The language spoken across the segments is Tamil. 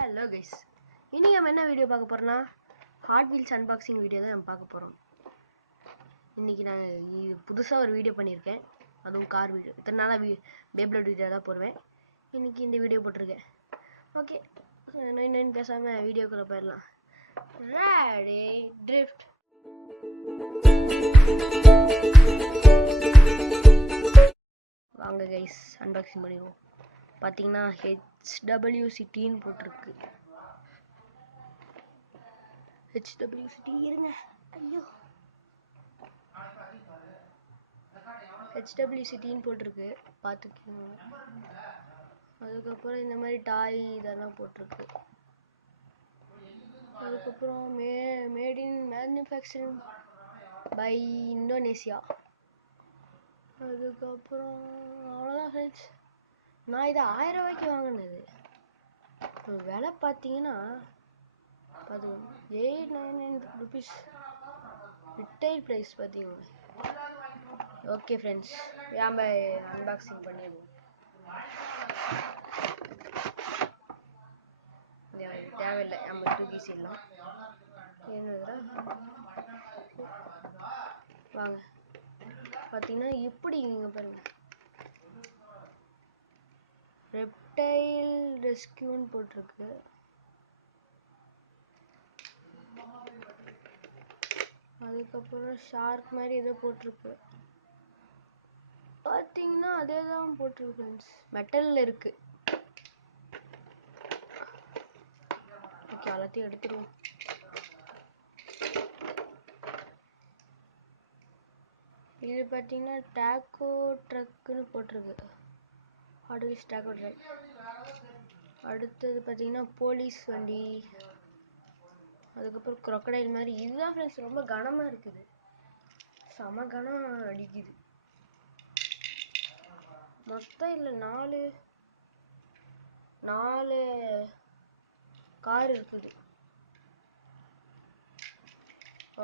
ஹலோ கைஸ், இன்னைக்கு நம்ம என்ன வீடியோ பார்க்க போறோம்னா ஹாட் வீல்ஸ் அன்பாக்சிங் வீடியோ தான் நம்ம பார்க்க போறோம். இன்னைக்கு நான் புதுசாக ஒரு வீடியோ பண்ணியிருக்கேன், அதுவும் கார் வீடியோ. இத்தனை நாளாக பேப்ளேட் வீடியோ தான் போடுவேன். இன்னைக்கு இந்த வீடியோ போட்டிருக்கேன். ஓகே, இன்னும் பேசாமல் வீடியோக்குள்ள போயிடலாம். Ready drift. வாங்க கைஸ், அன்பாக்சிங் பண்ணிடுவோம். பார்த்தீங்கன்னா HWCTன்னு போட்டிருக்கு. HWCT இருங்க, ஐயோ, HWCTன்னு போட்டிருக்கு, பார்த்துக்கோங்க. அதுக்கப்புறம் இந்த மாதிரி டாய் இதெல்லாம் போட்டிருக்கு. அதுக்கப்புறம் made in manufacturing by Indonesia. அதுக்கப்புறம் அவ்வளோதான் ஃப்ரெண்ட்ஸ். நான் இதை 1000 ரூபாய்க்கு வாங்கினது. விலை பார்த்தீங்கன்னா பார்த்துக்கோங்க, 899 ருபீஸ் ரிட்டைல் ப்ரைஸ் பார்த்தீங்கன்னா. ஓகே ஃப்ரெண்ட்ஸ், நம்ம அன்பாக்சிங் பண்ணிடுவோம். தேவையில்லை, நம்ம தூக்கி சீடலாம். என்னதுடா, வாங்க. பார்த்தீங்கன்னா இப்படி இங்கே பாருங்க, ரெப்டைல் ரெஸ்கியூன்னு போட்டிருக்கு. அதுக்கப்புறம் ஷார்க் மாதிரி ஏதோ போட்டிருக்கு. பார்த்தீங்கன்னா அதே தான் போட்டிருக்கு ஃப்ரெண்ட்ஸ், மெட்டலில் இருக்கு. ஓகே, எல்லாத்தையும் எடுத்துருவோம். இது பார்த்தீங்கன்னா டாக்கோ ட்ரக்குன்னு போட்டிருக்கு. ஆடுவிஸ் டாக்கோ ட்ரக். அடுத்தது பார்த்தீங்கன்னா போலீஸ் வண்டி. அதுக்கப்புறம் crocodile மாதிரி. இதுதான் ஃப்ரெண்ட்ஸ் ரொம்ப கனமாக இருக்குது, செம கனம் அடிக்குது. மொத்தம் இல்லை, 4 கார் இருக்குது.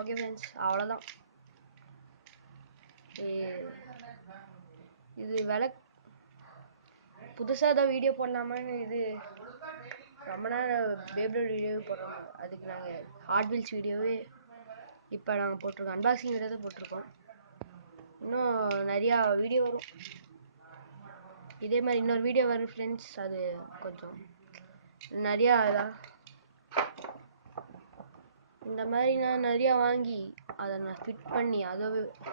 ஓகே ஃப்ரெண்ட்ஸ், அவ்வளோதான். இது விலை புதுசாக ஏதோ வீடியோ போடலாமான்னு, இது ரொம்ப நேரம் பேப்ளேட் வீடியோ போடுறோம். அதுக்கு நாங்கள் ஹாட் வீல்ஸ் வீடியோவே இப்போ நாங்கள் போட்டிருக்கோம், அன்பாக்சிங் வீடியோ தான் போட்டிருக்கோம். இன்னும் நிறையா வீடியோ வரும். இதே மாதிரி இன்னொரு வீடியோ வரும் ஃப்ரெண்ட்ஸ். அது கொஞ்சம் நிறையா இதாக இந்த மாதிரி நான் நிறையா வாங்கி அதை நான் ஃபிட் பண்ணி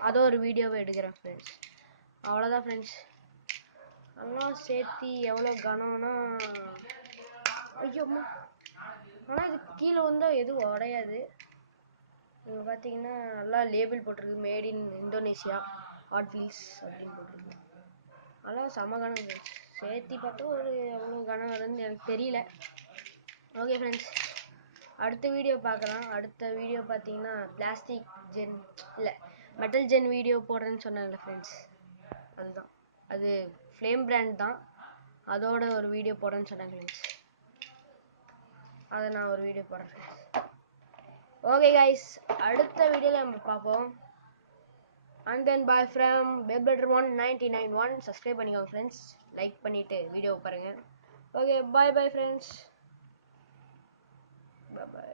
அதோ ஒரு வீடியோவை எடுக்கிறேன் ஃப்ரெண்ட்ஸ். அவ்வளோதான் ஃப்ரெண்ட்ஸ். அதெல்லாம் சேர்த்து எவ்வளோ கனம்னா, ஐயோ, ஆனால் இது கீழே வந்தால் எதுவும் உடையாது. இங்கே பார்த்தீங்கன்னா நல்லா லேபிள் போட்டிருக்கு, made in Indonesia hot wheels அப்படின்னு போட்டிருக்கு. அதெல்லாம் செம கனம் ஃப்ரெண்ட்ஸ். சேர்த்தி பார்த்தா ஒரு எவ்வளோ கனம் வருதுன்னு எனக்கு தெரியல. ஓகே ஃப்ரெண்ட்ஸ், அடுத்த வீடியோ பார்க்கலாம். அடுத்த வீடியோ பார்த்தீங்கன்னா பிளாஸ்டிக் ஜென் இல்லை மெட்டல் ஜென் வீடியோ போடுறேன்னு சொன்னாங்கல்ல ஃப்ரெண்ட்ஸ், அதுதான். அது ஃப்ளேம் பிராண்ட் தான், அதோட ஒரு வீடியோ போடுறேன்னு சொன்னாங்க ஃப்ரெண்ட்ஸ். அதை நான் ஒரு வீடியோ போடுறேன் ஃப்ரெண்ட்ஸ். ஓகே கைஸ், அடுத்த வீடியோவில் நம்ம பார்ப்போம். And then bye from beyblade 1991. Subscribe பண்ணிக்கோங்க ஃப்ரெண்ட்ஸ், லைக் பண்ணிவிட்டு வீடியோ பாருங்கள். ஓகே, பாய் பாய் ஃப்ரெண்ட்ஸ், பாய் பாய்.